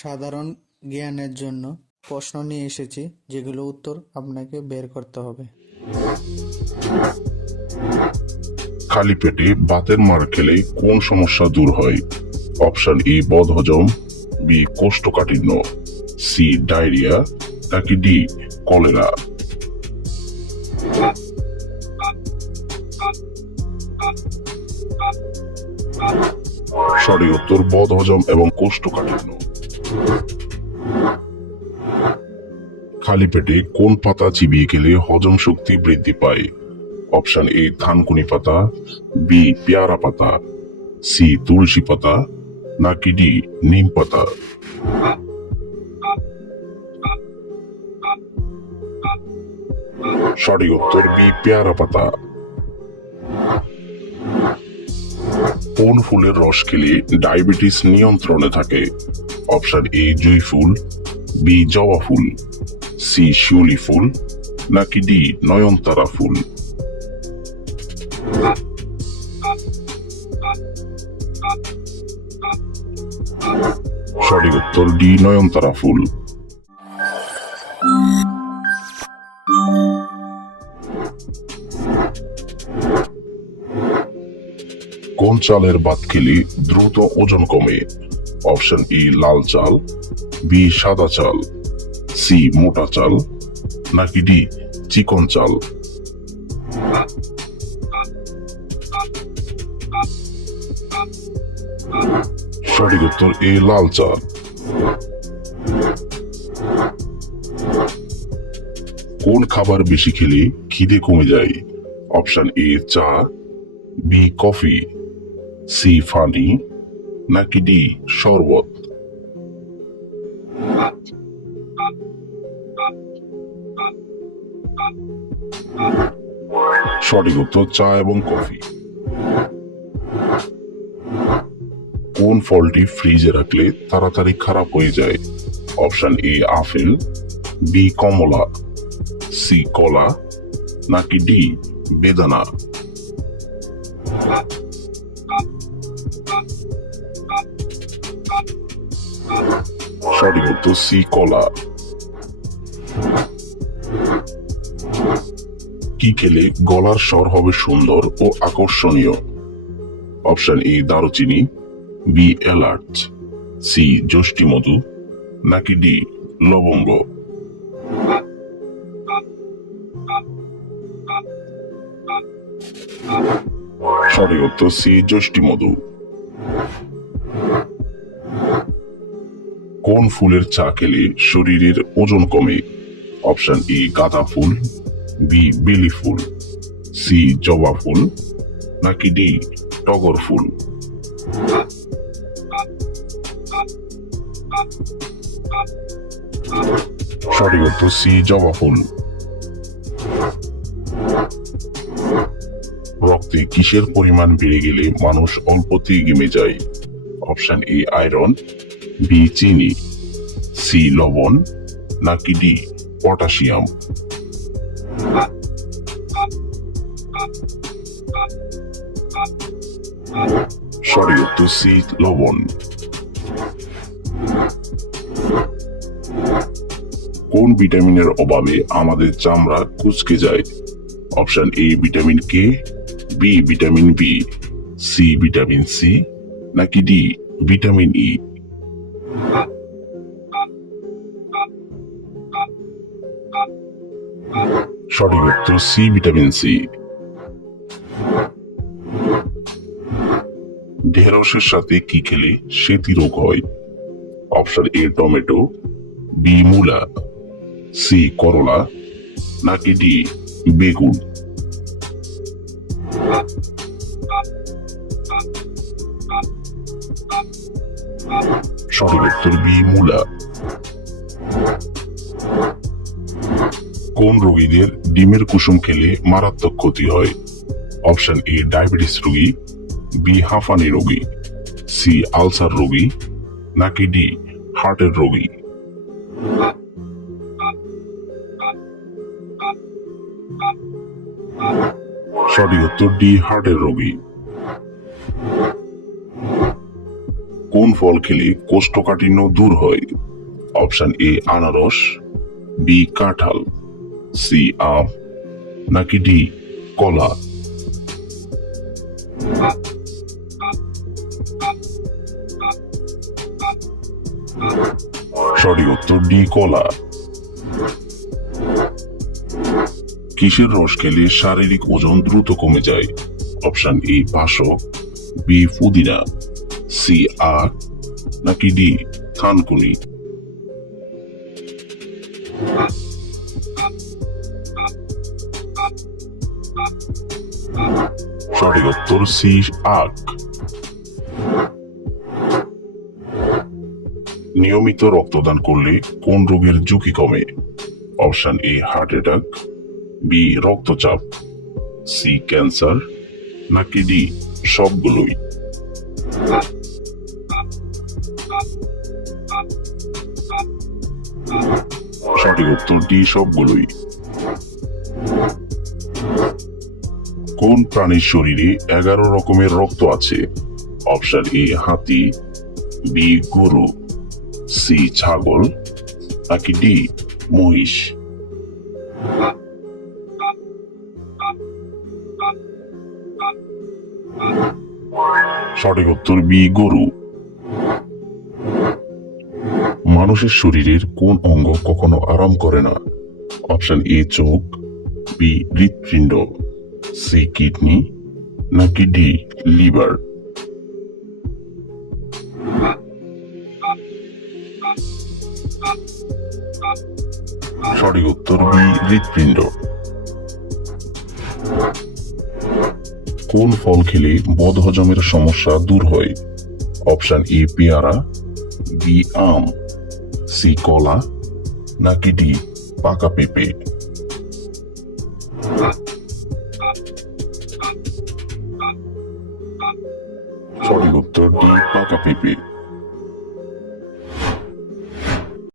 সাধারণ জ্ঞানের জন্য প্রশ্ন নিয়ে এসেছি, যেগুলো উত্তর আপনাকে বের করতে হবে। খালি পেটে বাতের মার খেলে কোন সমস্যা দূর হয়? অপশন এ বদহজম, বি কোষ্ঠকাঠিন্য, সি ডায়রিয়া, নাকি ডি কলেরা? সঠিক উত্তর বদহজম এবং কোষ্ঠকাঠিন্য। খালি পেটে কোন পাতা চিবিয়ে খেলে হজম শক্তি বৃদ্ধি পায়? অপশন এ থানকুনি পাতা, বি পেয়ারা পাতা, সি তুলসী পাতা, নাকি ডি নিম পাতা? সঠিক উত্তর বি পেয়ারা পাতা। কোন ফুলের রস খেলে ডায়াবেটিস নিয়ন্ত্রণে থাকে? অপশন এ জুঁই ফুল, বি জবা ফুল, সি শিউলি ফুল, নাকি ডি নয়নতারা ফুল? সঠিক উত্তর ডি নয়নতারা ফুল। কোন চালের ভাত খেলে দ্রুত ওজন কমে? অপশন এ লাল চাল, বি সাদা চাল, সি মোটা চাল, নাকি ডি চিকন চাল? সঠিক উত্তর এ লাল চাল। কোন খাবার বেশি খেলে খিদে কমে যায়? অপশন এ চা, বি কফি, সি পানি, নাকি ডি শরবত? সঠিক উত্তর চা এবং কফি। কোন ফলটি ফ্রিজে রাখলে তাড়াতাড়ি খারাপ হয়ে যায়? অপশন এ আপেল, বি কমলা, সি কলা, নাকি ডি বেদানা? সঠিক উত্তর সি কলা। কি খেলে গলার স্বর হবে সুন্দর ও আকর্ষণীয়? অপশন এ দারুচিনি, বি এলাচ, সি যষ্টি মধু, নাকি ডি লবঙ্গ? সঠিক উত্তর সি যষ্টি মধু। কোন ফুলের চা খেলে শরীরের ওজন কমে? অপশন এ গাঁদা ফুল, বি বেলি ফুল, সি জবা ফুল, নাকি ডি টগর ফুল? সঠিক উত্তর সি জবা ফুল। রক্তে কিসের পরিমাণ বেড়ে গেলে মানুষ অল্পতেই ঘেমে যায়? অপশন এ আয়রন, বি চিনি, সি লবণ, নাকি ডি পটাশিয়াম? সঠিক উত্তর সি লবণ। কোন ভিটামিনের অভাবে আমাদের চামড়া কুঁচকে যায়? Option A vitamin K, B vitamin B, C vitamin C, নাকি ডি ভিটামিন ই? সঠিক উত্তর সি ভিটামিন সি। ঢেঁড়সের সাথে কি খেলে সেতি রোগ হয়? অপশন এ টমেটো, বি মূলা, সি করলা, নাকি ডি বেগুন? সঠিক উত্তর বি মূলা। কোন রোগীদের ডিমের কুসুম খেলে মারাত্মক ক্ষতি হয়? অপশন এ ডায়াবেটিস রোগী, বি হাঁফানি রোগী, সি আলসার রোগী, নাকি ডি হার্টের রোগী? সঠিক উত্তর ডি হার্টের রোগী। কোন কোন ফল খেলে কোষ্ঠকাঠিন্য দূর হয়? অপশন এ আনারস, বি কাঁঠাল, সি আম, নাকি ডি কলা? সঠিক উত্তর ডি কলা। কিসের রস খেলে শারীরিক ওজন দ্রুত কমে যায়? অপশন এ বাসক, বি পুদিনা, সি আখ, নাকি ডি থানকুনি? সঠিক উত্তর সি আখ। নিয়মিত রক্তদান করলে কোন রোগের ঝুঁকি কমে? Option A heart attack, B রক্তচাপ, সি ক্যান্সার, নাকি ডি সবগুলোই? সঠিক উত্তর ডি সবগুলোই। কোন প্রাণীর শরীরে 11 রকমের রক্ত আছে? অপশন এ হাতি, বি গরু, সি ছাগল, নাকি ডি মহিষ? সঠিক উত্তর বি গরু। মানুষের শরীরের কোন অঙ্গ কখনো আরাম করে না? অপশন এ চোখ, বি হৃৎপিণ্ড, সি কিডনি, নাকি ডি লিভার? সঠিক উত্তর বি হৃৎপিণ্ড। কোন ফল খেলে বদহজমের সমস্যা দূর হয়? অপশন এ পেয়ারা, বি আম, সি কলা, নাকি ডি পাকা পেঁপে? সঠিক উত্তর ডি পাকা পেঁপে।